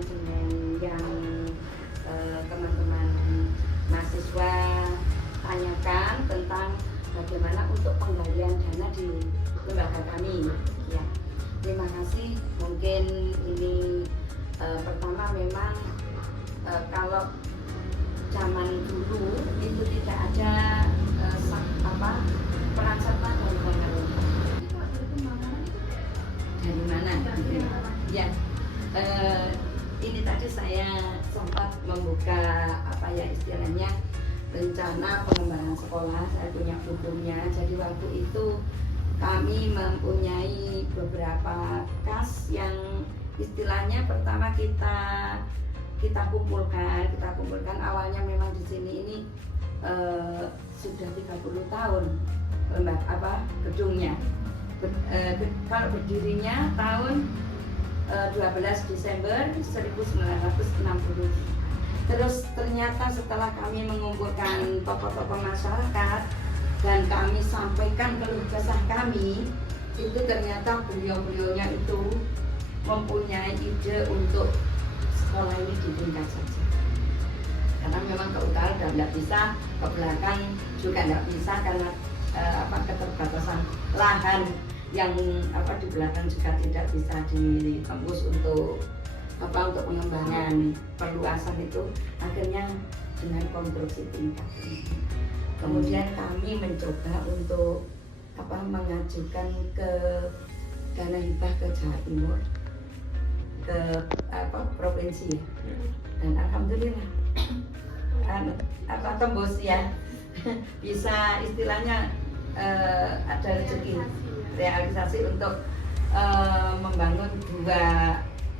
manajemen yang teman-teman mahasiswa tanyakan tentang bagaimana untuk penggalian dana di lembaga kami. Ya, terima kasih. Mungkin ini pertama memang kalau zaman dulu itu tidak ada peran serta dari pemerintah. Dari mana? Ya, ini tadi saya sempat membuka istilahnya rencana pengembangan sekolah. Saya punya bukunya. Jadi waktu itu kami mempunyai beberapa kas yang istilahnya pertama kita kumpulkan. Awalnya memang di sini ini sudah 30 tahun gedungnya. Kalau berdirinya tahun 12 Desember 1960. Terus ternyata setelah kami mengumpulkan tokoh-tokoh masyarakat dan kami sampaikan keluh kesah kami, itu ternyata beliau-beliaunya itu mempunyai ide untuk sekolah ini ditingkat saja. Karena memang ke utara sudah tidak bisa, ke belakang juga tidak bisa karena keterbatasan lahan yang di belakang juga tidak bisa ditembus untuk pengembangan perluasan itu. Akhirnya dengan konstruksi tingkat. Kemudian kami mencoba untuk mengajukan ke dana hibah ke Jawa Timur, ke provinsi ya. Dan alhamdulillah tembus ya. Bisa istilahnya ada rezeki realisasi untuk membangun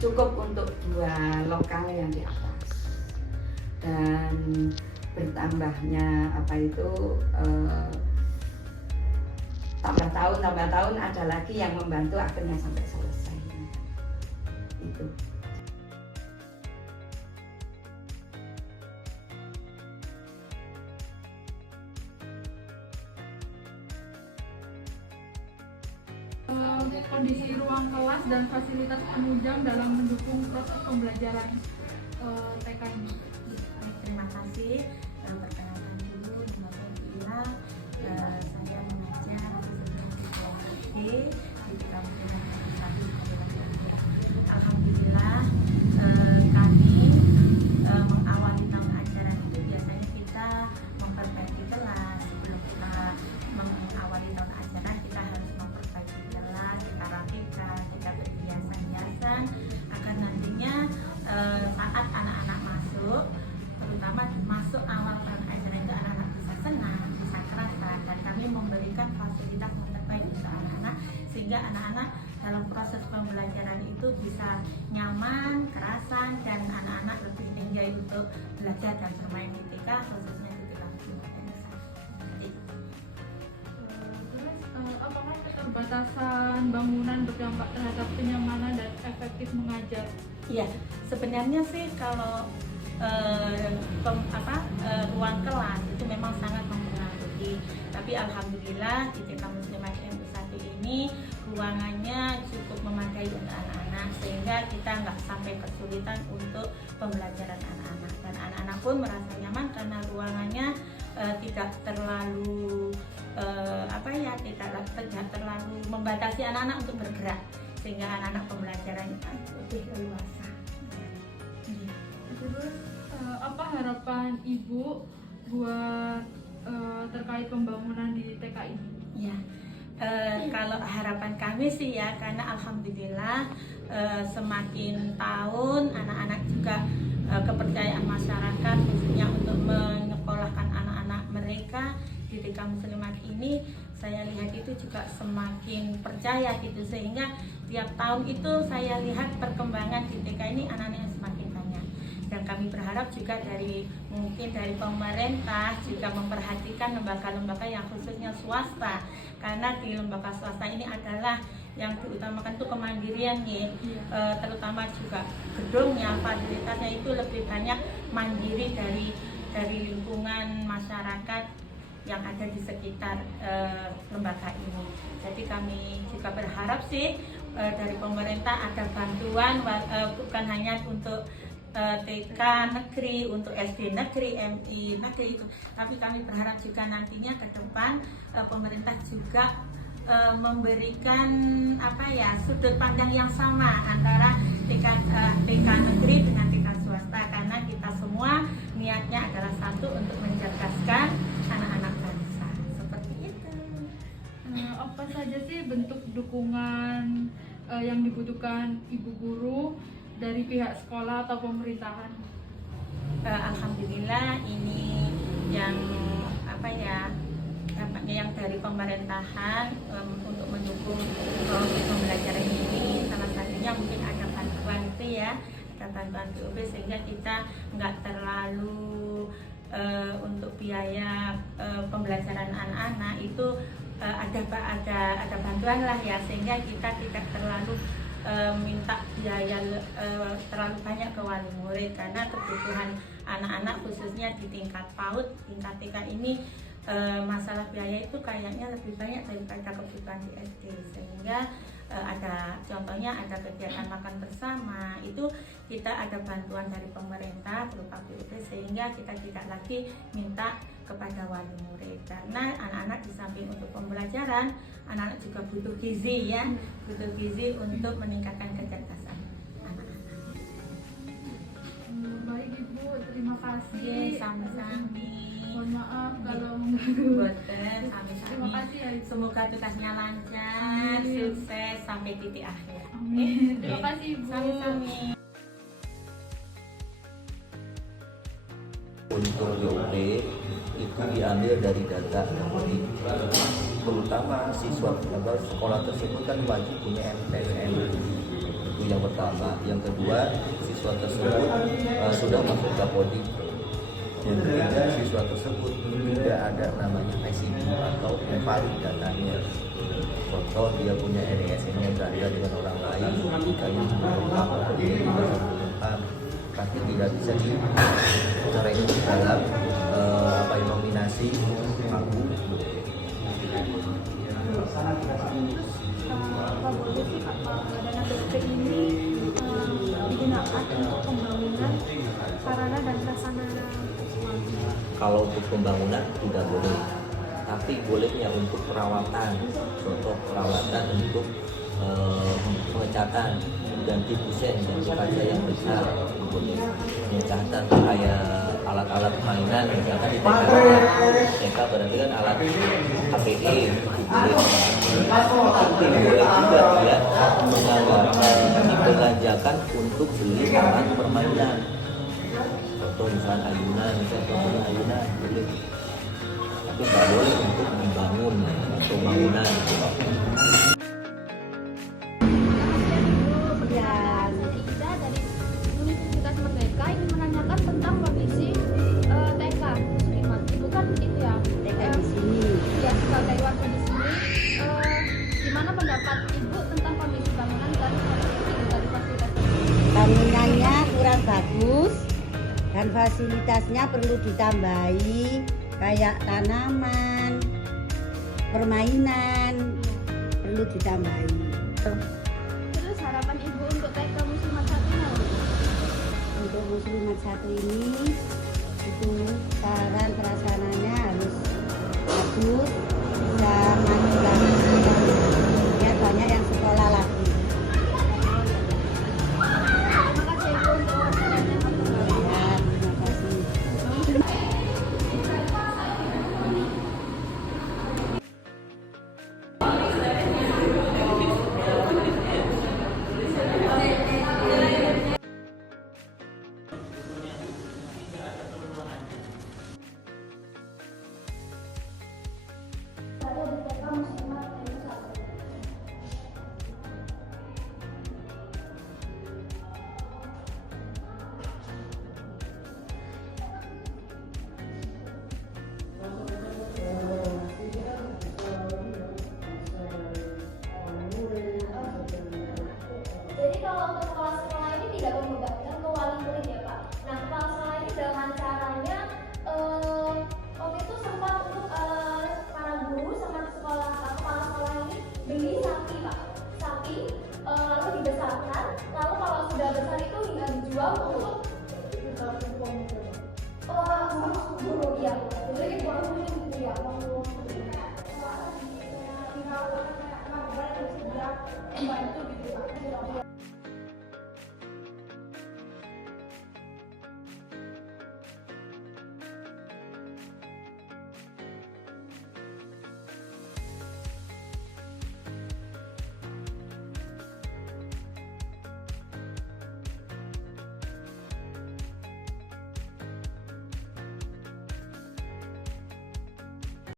cukup untuk 2 lokal yang di atas. Dan bertambahnya tambah tahun ada lagi yang membantu akhirnya sampai selesai. Itu. Kondisi ruang kelas dan fasilitas penunjang dalam mendukung proses pembelajaran TK ini. Terima kasih. Perkenalkan dulu, nama saya Ila. Saya mengajar di Kabupaten Satu. Alhamdulillah, kami mengawali tahun ajaran itu biasanya kita memperbaiki kelas. Sebelum kita mengawali tahun ajaran, kita harus memperbaiki kelas, kita rapikan, kita berhiasan-hiasan agar nantinya saat anak-anak masuk, terutama masuk awal tahun ajaran itu anak-anak bisa senang, bisa kerasa, dan kami memberikan fasilitas yang terbaik untuk anak-anak sehingga anak-anak dalam proses pembelajaran itu bisa nyaman, kerasan, dan anak-anak lebih enjoy untuk belajar dan bermain di TK, khususnya di TK Terus apakah keterbatasan bangunan berdampak terhadap kenyamanan dan efektif mengajar? Iya, sebenarnya sih kalau ruang kelas itu memang sangat mempengaruhi. Tapi alhamdulillah di TK Muslimat MU1 ini ruangannya cukup memadai untuk anak-anak sehingga kita nggak sampai kesulitan untuk pembelajaran anak-anak, dan anak-anak pun merasa nyaman karena ruangannya tidak terlalu tidak terlalu membatasi anak-anak untuk bergerak sehingga anak-anak pembelajarannya lebih leluasa. Terus apa harapan Ibu buat terkait pembangunan di TK ini? Ya, kalau harapan kami sih ya, karena alhamdulillah semakin tahun anak-anak juga kepercayaan masyarakat khususnya untuk menyekolahkan anak-anak mereka di TK Muslimat ini, saya lihat itu juga semakin percaya gitu, sehingga tiap tahun itu saya lihat perkembangan di TK ini anak-anak yang semakin banyak. Dan kami berharap juga mungkin dari pemerintah juga memperhatikan lembaga-lembaga yang khususnya swasta, karena di lembaga swasta ini adalah yang diutamakan itu kemandirian ya, terutama juga gedungnya, fasilitasnya itu lebih banyak mandiri dari lingkungan masyarakat yang ada di sekitar lembaga ini. Jadi kami juga berharap sih dari pemerintah ada bantuan bukan hanya untuk TK negeri, untuk SD negeri, MI negeri itu, tapi kami berharap juga nantinya ke depan pemerintah juga memberikan sudut pandang yang sama antara TK negeri dengan TK swasta, karena kita semua niatnya adalah satu, untuk mencerdaskan anak-anak bangsa. Seperti itu. Apa saja sih bentuk dukungan yang dibutuhkan ibu guru dari pihak sekolah atau pemerintahan? Alhamdulillah ini yang yang dari pemerintahan untuk mendukung proses pembelajaran ini, salah satunya mungkin ada bantuan itu ya, ada bantuan BUP, sehingga kita nggak terlalu untuk biaya pembelajaran anak-anak itu ada bantuan lah ya, sehingga kita tidak terlalu minta biaya terlalu banyak ke wali murid, karena kebutuhan anak-anak khususnya di tingkat PAUD, tingkat TK ini masalah biaya itu kayaknya lebih banyak daripada kebutuhan di SD, sehingga contohnya ada kegiatan makan bersama, itu kita ada bantuan dari pemerintah berupa BUP, sehingga kita tidak lagi minta kepada wali murid, karena anak-anak di samping untuk pembelajaran, anak-anak juga butuh gizi ya, butuh gizi untuk meningkatkan kecerdasan anak-anak. Baik Ibu, terima kasih. Sami-sami. Mohon maaf kalau mengganggu. Sami-sami. Terima kasih ya Ibu. Semoga tugasnya lancar, Amin. sukses sampai titik akhir. Amin. Terima kasih Ibu. Sami-sami. Untuk BUP itu diambil dari data, jadi terutama siswa sekolah tersebut kan wajib punya MTSN, itu yang pertama. Yang kedua, siswa tersebut sudah masuk Kapodi. Yang ketiga, siswa tersebut tidak ada namanya ICD atau invalid datanya. Contoh, dia punya RSN-nya berada dengan orang lain, jikanya lengkap, tapi tidak bisa direkrut dalam nominasi aku. Apa boleh sih dana BUP ini digunakan untuk pembangunan sarana dan prasarana? Kalau untuk pembangunan tidak boleh, tapi bolehnya untuk perawatan. Contoh perawatan untuk pengecatan, ganti kusen, ganti kaca yang besar, pengecatan kayak alat-alat mainan, misalkan di TK berarti kan alat APE, tapi boleh juga ya dibelanjakan untuk beli alat permainan. Contoh misalnya ayunan, boleh, tapi tidak boleh untuk membangun atau bangunan. Kita dari Universitas Merdeka ingin menanyakan tentang kondisi TK Muslimat. Ibu kan itu ya TK di sini. Ya, sebagai warga di sini, gimana pendapat Ibu tentang kondisi bangunan dan kondisi dari fasilitas? Bangunannya kurang bagus dan fasilitasnya perlu ditambahi, kayak tanaman, permainan perlu ditambahi. Terus harapan Ibu untuk TK Muslimat 1 ini apa? Untuk Muslimat 1 ini itu saran prasarananya harus bagus, bisa maju lagi, biar banyak yang sekolah lagi. Terima kasih Ibu untuk wawancaranya. Ya, terima kasih. Jadi kalau untuk sekolah-sekolah ini tidak membebankan ke wali murid ya Pak. Nah kepala sekolah ini dengan caranya waktu itu sempat untuk para guru sama kepala sekolah ini beli sapi Pak. Sapi jawab